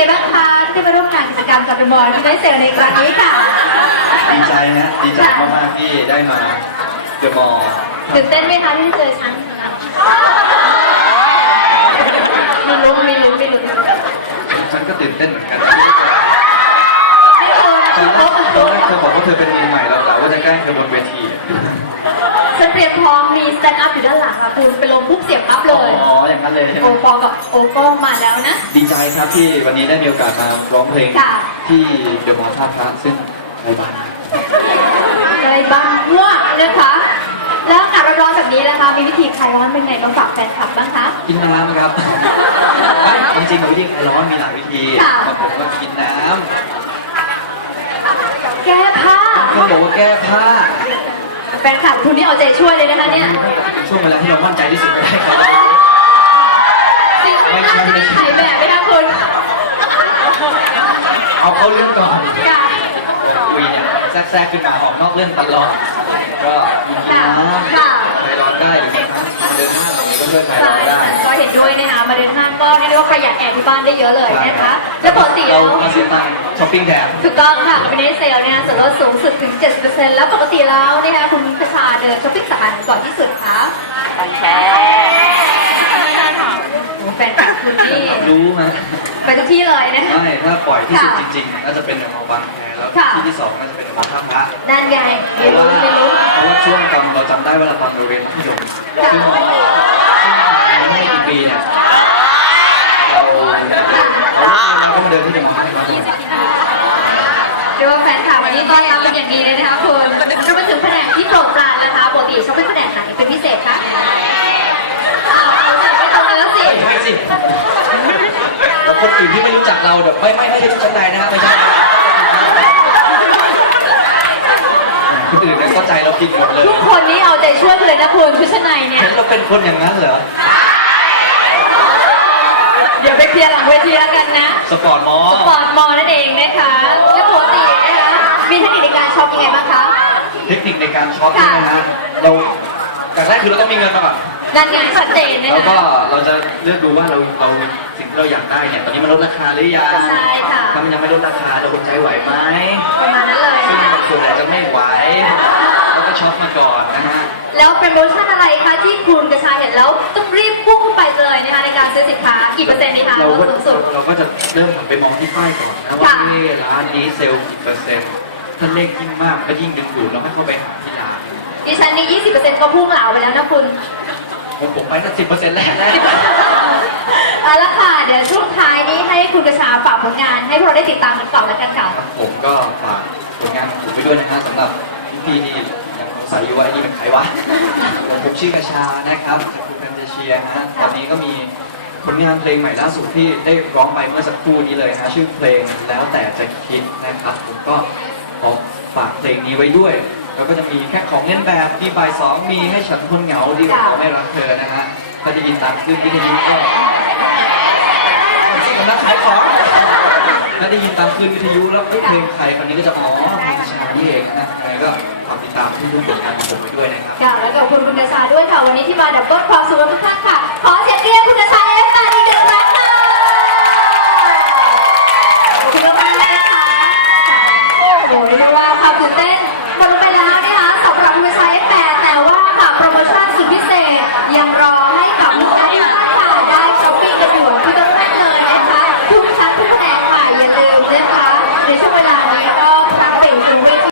ไงบ้างคะที่ได้มาร่วมงานกิจกรรมกับเป็นบอยที่ได้เซลในครั้งนี้ค่ะ ดีใจนะดีใจมากๆที่ได้มาเดอะมอลล์ตื่นเต้นไหมคะที่ได้เจอฉันไม่รู้ไม่รู้ไม่รู้ฉันก็ตื่นเต้นเหมือนกันไม่รู้ตอนแรโอ้กโหตอนแรกเธอบอกว่าเธอเป็นมือใหม่เรากะว่าจะแกล้งเธอบนเวทีฉันเต รียมพร้อมมีสแตนด์อัพอยู่ด้านหลังค่ะคุณไปลงปุ๊บเสียบปั๊บเลอ๋อยอย่างนั้นเลยใช่ไหโอมปอกับโอโก้มาแล้วนะ ดีใจครับที่วันนี้ได้มีโอกาสมาร้องเพลงค่ะ ที่เดอะมอลล์ท่าพระซึ่งในบ้านอะไรบ้างมั่วนะคะ แล้วอากาศร้อนๆแบบนี้นะคะ มีวิธีคลายร้อนเป็นไงมาฝากแฟนคลับบ้างคะ กินน้ำครับจริงๆวิธีคลายร้อนมีหลายวิธีค่ะ บางคนก็กินน้แก้ผ้าำเขาบอกว่าแก้ผ้า แฟนคลับคุณนี่เอาใจช่วยเลยนะคะเนี่ยเป็นช่วงเวลาที่เรามั่นใจที่สุดก็ได้ครับจริงๆน่าจะมีถ่ายแบบไหมคะคุณ เอาเข้าเรื่องก่อน ค่ะคุยเนี่ย แทรกๆขึ้นมาออกนอกเรื่องตลอด ก็มีกินน้ำค่ะคลายร้อนได้อยู่นะครับมาเดินห้างก็ช่วยคลายใช่ร้อนได้ ก็เห็นด้วยนะคะมาเดินห้างก็เรียกได้ว่าประหยัดแอร์ที่บ้านได้เยอะเลยนะคะ แล้วปกติเราแล้วมาเสียตังค์ช้อปปิ้งแทนถูกต้องค่ะเป็นเดเซลนะคะส่วนลดสูงสุดถึง 70%แล้วปกติแล้วนะคะคุณประชาเดินช้อปปิ้งสาขาไหนก่อนที่สุดคะ บางแคโอ้แฟนคลับคุณนี่รู้ฮะไปทุกที่เลยนะคะไม่ ถ้าปล่อยที่สุดค่ะจริงๆน่าจะเป็นเดอะมอลล์บางแคแล้วค่ะ ที่ที่สองน่าจะเป็นเดอะมอลล์ท่าพระนั่นไงเพไม่ราะรู้ว่าไม่รู้ เพราะว่าช่วงตอนเราจำได้เวลาตอนเราเรียนมัธยมซึ่งซึ่งไม่กี่ปีเนี่ยเราเราก็มาเดินที่เดอะมอลล์ท่าพระเรียกว่าแฟนคลับวันนี้ต้อนรับเป็นอย่างดีเลยนะคะคุณเรามาถึงแผนกที่โปรดปรานนะคะปกติชอบเป็นแผนกไหนเป็นพิเศษคะอ้าวเอาใส่ไปตรงกันแล้วสิ ไม่สิ แล้วคนอื่นที่ไม่รู้จักเราแบบไม่ไม่ไม่ใช่ชุดชั้นในนะฮะไม่ใช่คนอื่นเนี่ยเข้าใจเราผิดหมดเลยทุกคนนี่เอาใจช่วยเลยนะคุณชุดชั้นในเนี่ยเห็นเราเป็นคนอย่างนั้นเหรอเดี๋ยวไปเคลียร์หลังเวทีแล้วกันนะ สปอร์ตมอสปอร์ตมอลนั่นเองนะคะและปกตินะคะมีเทคนิคในการช็อปยังไงบ้างคะ เทคนิคในการช็อปเนี่ยนะฮะเราจากแรกคือเราต้องมีเงินมาก่อน นั่นไงชัดเจนนะแล้วก็คะ เราจะเลือกดูว่าเราเราสิ่งที่เราอยากได้เนี่ยตอนนี้มันลดราคาหรือยังใช่ค่ะ ถ้ามันยังไม่ลดราคาเราอดใจไหวไหมประมาณนั้นเลยซึ่งนะคะบางส่วนอาจจะไม่ไหวแล้วก็ช็อปมาก่อนนะฮะ แล้วเป็นโปรโมชั่นอะไรคะที่คุณกระชายเห็นแล้วต้องรีบพุ่งเข้าไปเลยนะคะในการซื้อสินค้ากี่เปอร์เซ็นต์ดีคะเราลก็ดสูงสุด เราก็จะเริ่มหันไปมองที่ป้ายก่อนนะว่าค่ะ นี่ร้านนี้เซลล์กี่เปอร์เซ็นต์ถ้าเลขยิ่งมากก็ยิ่งดึงดูดเราให้เข้าไปหาที่ร้านดิฉันนี่20%ก็พุ่งเหลาไปแล้วนะคุณ ผมผมไปตั้งสิบเปอร์เซ็นต์แรกแล้วเอาละค่ะ เดี๋ยวช่วงท้ายนี้ให้คุณกระชาฝากผลงานให้พวกเราได้ติดตามกันต่อแล้วกันค่ะครับผมก็ฝากผลงานของผมไปด้วยนะฮะสำหรับพี่ๆที่ยังสงสัยอยู่ว่าไอ้นี่เป็นใครวะผมชื่อกระชานะครับคุณแฟนเชียร์นะฮะตอนนี้ก็มีผลงานเพลงใหม่ล่าสุดที่ได้ร้องไปเมื่อสักครู่นี้เลยฮะชื่อเพลงแล้วแต่จะคิดนะครับ ผมก็ขอฝากเพลงนี้ไว้ด้วย แล้วก็จะมีแค่ของเล่นแบบมีบ่ายสองมีให้ฉันคนเหงาดีกว่าเขาไม่รักเธอนะฮะถ้าได้ยินตามคลื่นวิทยุก็กำลังขายของถ้าได้ยินตามคลื่นวิทยุแล้วเอ้ยเพลงใครคนนี้ก็จะอ๋อเพลงชานี่เองนะยังไงก็ฝากติดตามทุกๆผลงานของผมไปด้วยนะครับค่ะแล้วก็ขอบคุณคุณกระชาด้วยค่ะวันนี้ที่มาดับเบิลความสุขกับทุกท่านค่ะ ขอเสียงเรียกคุณกระชาเอฟมาอีกหนึ่งครั้งค่ะขอบคุณมากๆนะคะค่ะโอ้โหเรียกได้ว่าความตื่นเต้น